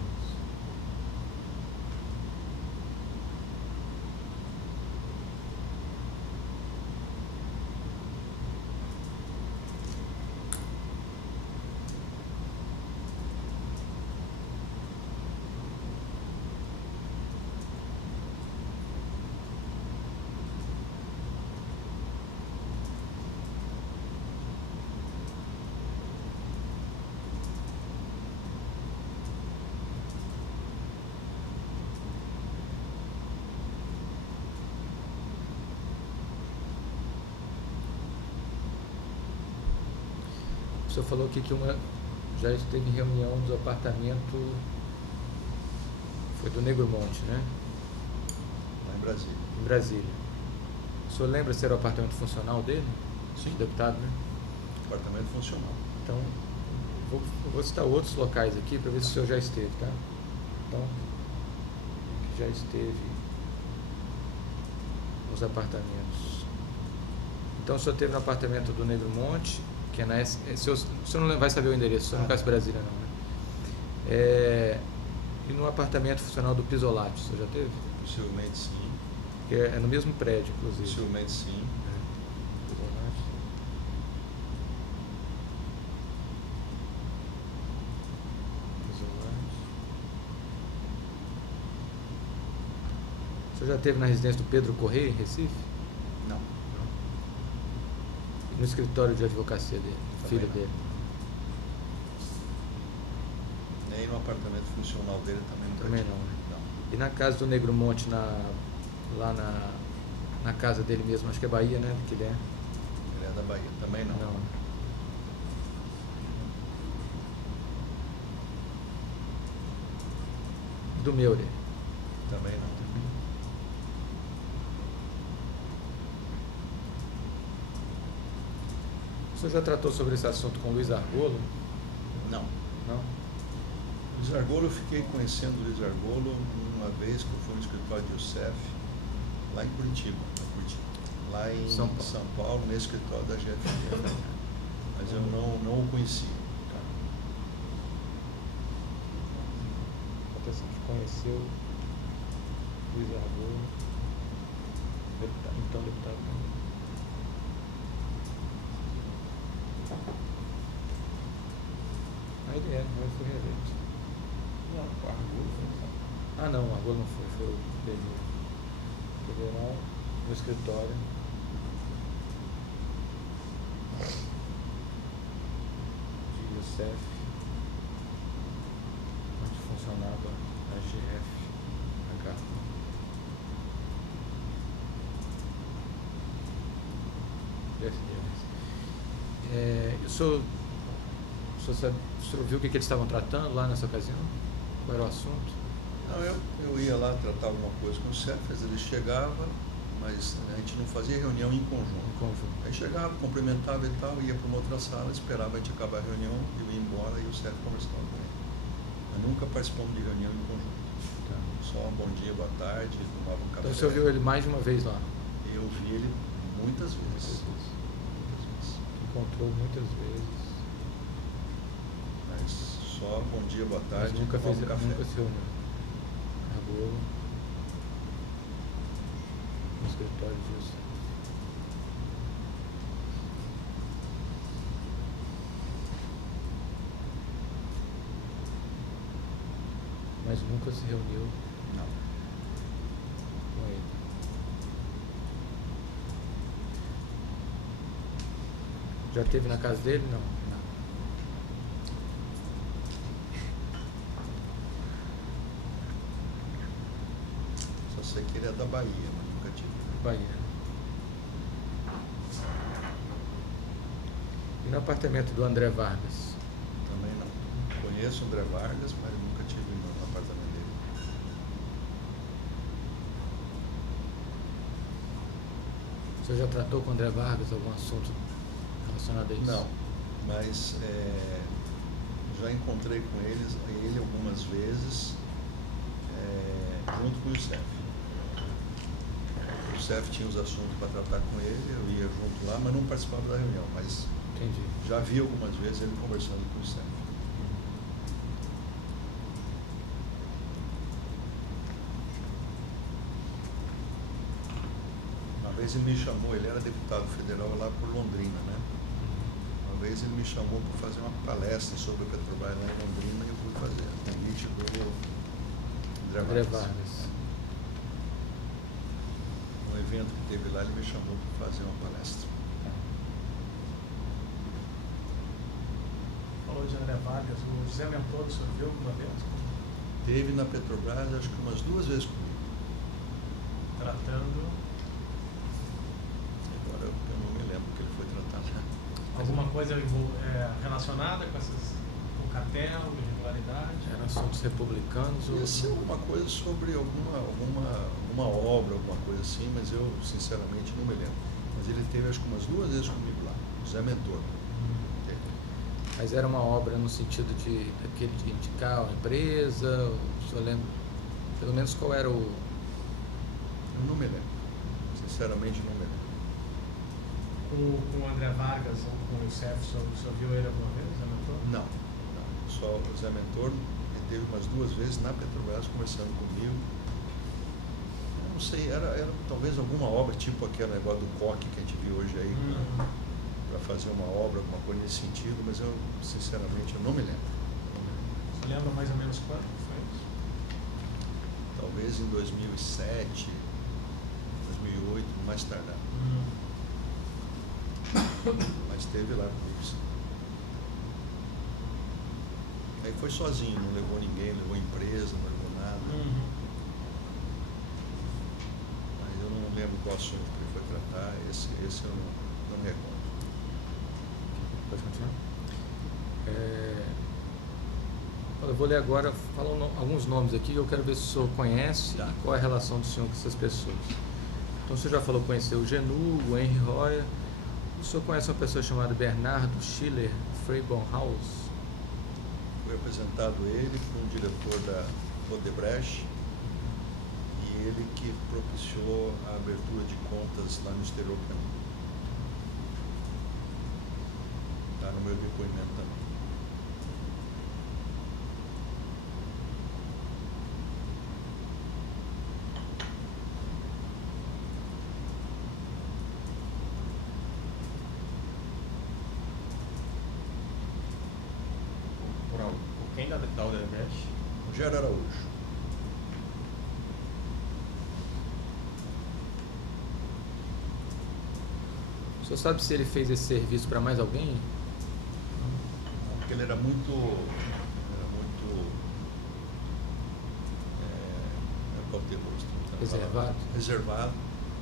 O senhor falou aqui que já esteve em reunião do apartamento, foi do Negro Monte, né? Lá em Brasília. Em Brasília. O senhor lembra se era o apartamento funcional dele? Sim. Do deputado, né? Apartamento funcional. Então, vou citar outros locais aqui para ver se o senhor já esteve, tá? Então, que já esteve nos apartamentos. Então, o senhor esteve no apartamento do Negro Monte, que é na o senhor não vai saber o endereço, o senhor não conhece Brasília, não, né? E no apartamento funcional do Pisolati, o senhor já teve? Possivelmente sim. Que é no mesmo prédio, inclusive. Possivelmente sim. Pisolati. O senhor já esteve na residência do Pedro Correia, em Recife? Não. No escritório de advocacia dele, Também filho não. dele. Nem no apartamento funcional dele também não. Também não, né? Não. E na casa do Negro Monte, lá na casa dele mesmo, acho que é Bahia, né? Que ele é. Ele é da Bahia. Também não. Não. Do Meurer. Também não. O senhor já tratou sobre esse assunto com o Luiz Argolo? Não. Não? Luiz Argolo, eu fiquei conhecendo o Luiz Argolo uma vez que eu fui no escritório de Youssef, lá em Curitiba. Lá em São Paulo, no escritório da GFM. Mas eu não o conhecia. Atenção, que conheceu Luiz Argolo, então deputado. Ele não foi reeleito. Não, o Argolo foi. Ah, não, o Argolo não foi o Benito. Federal, no escritório. De Youssef, onde funcionava a GF, o senhor viu o que eles estavam tratando lá nessa ocasião? Qual era o assunto? Não, eu ia lá tratar alguma coisa com o Cef, às vezes ele chegava, mas a gente não fazia reunião em conjunto. Aí chegava, cumprimentava e tal, ia para uma outra sala, esperava a gente acabar a reunião, eu ia embora e o Cef conversava com ele. Mas nunca participamos de reunião em conjunto. Tá. Só um bom dia, boa tarde, tomava um café. Então o senhor viu ele mais de uma vez lá? Eu vi ele muitas vezes. Encontrou muitas vezes. Mas só bom dia, boa tarde, Mas nunca tomava um café. nunca se reuniu. Argolo. No escritório disso. Mas nunca se reuniu Não. com ele. Já esteve na casa dele? Não. Só sei que ele é da Bahia, mas nunca tive. Bahia. E no apartamento do André Vargas? Também não. Conheço o André Vargas, mas nunca tive no apartamento dele. O senhor já tratou com o André Vargas algum assunto relacionado a isso? Não, mas já encontrei com ele algumas vezes, junto com o Youssef. O Youssef tinha os assuntos para tratar com ele, eu ia junto lá, mas não participava da reunião. Mas Entendi. já vi algumas vezes ele conversando com o Youssef. Uma vez ele me chamou, ele era deputado federal lá por Londrina, né? Uma vez ele me chamou para fazer uma palestra sobre a Petrobras lá em Londrina e eu fui fazer, a convite do André Vargas. Um evento que teve lá, ele me chamou para fazer uma palestra. Falou de André Vargas, o José Mentor, o senhor viu alguma vez? Teve na Petrobras, acho que umas 2 vezes comigo. Tratando Agora eu não me lembro que ele foi tratado. alguma coisa relacionada com com cartel, irregularidade? Eram assuntos republicanos ou... Ia ser alguma coisa sobre uma obra, alguma coisa assim, mas eu sinceramente não me lembro. Mas ele teve acho que umas 2 vezes comigo lá, José Mentor. Teve. Mas era uma obra no sentido de indicar uma empresa? O senhor lembra? Pelo menos qual era o... Eu não me lembro. Sinceramente não me lembro. Com o André Vargas ou com o Youssef, o senhor viu ele alguma vez, José Mentor? Não. Só o José Mentor, ele teve umas 2 vezes na Petrobras conversando comigo. Eu não sei, era talvez alguma obra, tipo aquele negócio do coque que a gente viu hoje aí, para fazer uma obra, alguma coisa nesse sentido, mas eu, sinceramente, eu não me lembro. Você lembra mais ou menos quando foi isso? Talvez em 2007, 2008, mais tardar. Mas esteve lá comigo, sim. Aí foi sozinho, não levou ninguém, levou empresa, não levou nada. Mas eu não lembro qual assunto que ele foi tratar, esse eu não me recordo. Pode continuar? Eu vou ler agora, falam alguns nomes aqui, eu quero ver se o senhor conhece e qual é a relação do senhor com essas pessoas. Então o senhor já falou, conheceu o Genu, o Henry Roya. O senhor conhece uma pessoa chamada Bernardo Schiller Freibornhaus? Foi apresentado ele por um diretor da Odebrecht e ele que propiciou a abertura de contas lá no exterior para mim. Está no meu depoimento também. Quem da Odebrecht? Rogério Araújo. O senhor sabe se ele fez esse serviço para mais alguém? Porque ele era muito Reservado. Reservado.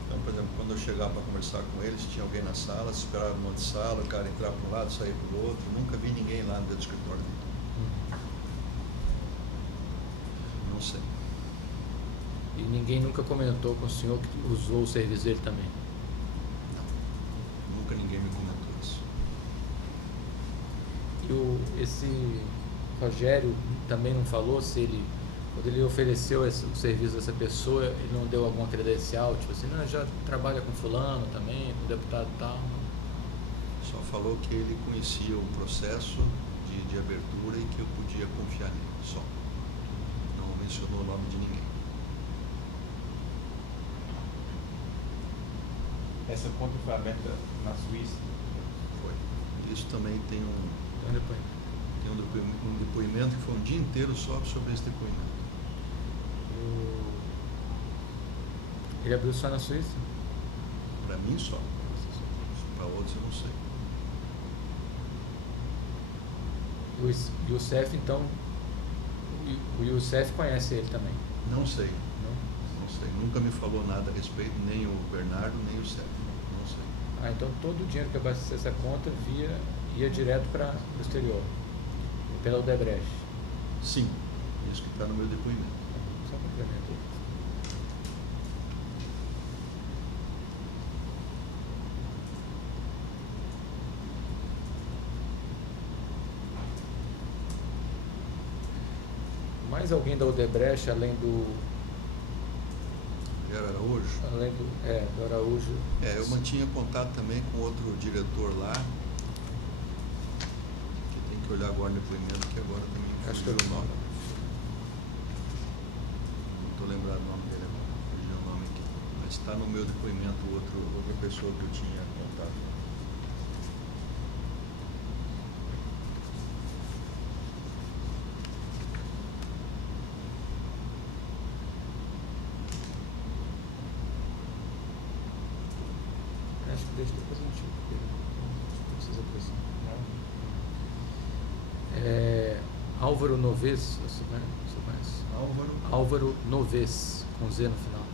Então, por exemplo, quando eu chegava para conversar com ele, se tinha alguém na sala, se esperava numa outra sala, o cara entrava para um lado, saía para o outro. Nunca vi ninguém lá dentro do escritório dele. Não sei. E ninguém nunca comentou com o senhor que usou o serviço dele também? Não. Nunca ninguém me comentou isso. E esse Rogério também não falou se ele, quando ele ofereceu o serviço dessa pessoa, ele não deu alguma credencial, tipo assim, não, já trabalha com fulano também, com deputado tal? Só falou que ele conhecia o processo de abertura e que eu podia confiar nele, só. Não mencionou o nome de ninguém. Essa conta foi aberta na Suíça? Foi. Isso também tem Então depois. um depoimento que foi um dia inteiro só sobre esse depoimento. Ele abriu só na Suíça? Para mim só. Para outros eu não sei. O Youssef, então, o Youssef conhece ele também? Não sei. Não? Não sei. Nunca me falou nada a respeito, nem o Bernardo, nem o Sérgio. Não sei. Ah, então todo o dinheiro que abastecesse essa conta ia direto para o exterior, pela Odebrecht? Sim, isso que está no meu depoimento. Só complemento. Mais alguém da Odebrecht, além do Araújo? Do Araújo? Eu mantinha contato também com outro diretor lá, que tem que olhar agora no depoimento, que agora também Acho que fugiu o nome. Não estou lembrado o nome dele agora, fugiu o nome aqui. Mas está no meu depoimento outra pessoa que eu tinha contato. Acho que deixa depois a gente não precisa apresentar. Álvaro Noves, você conhece? Álvaro Álvaro Noves, com Z no final.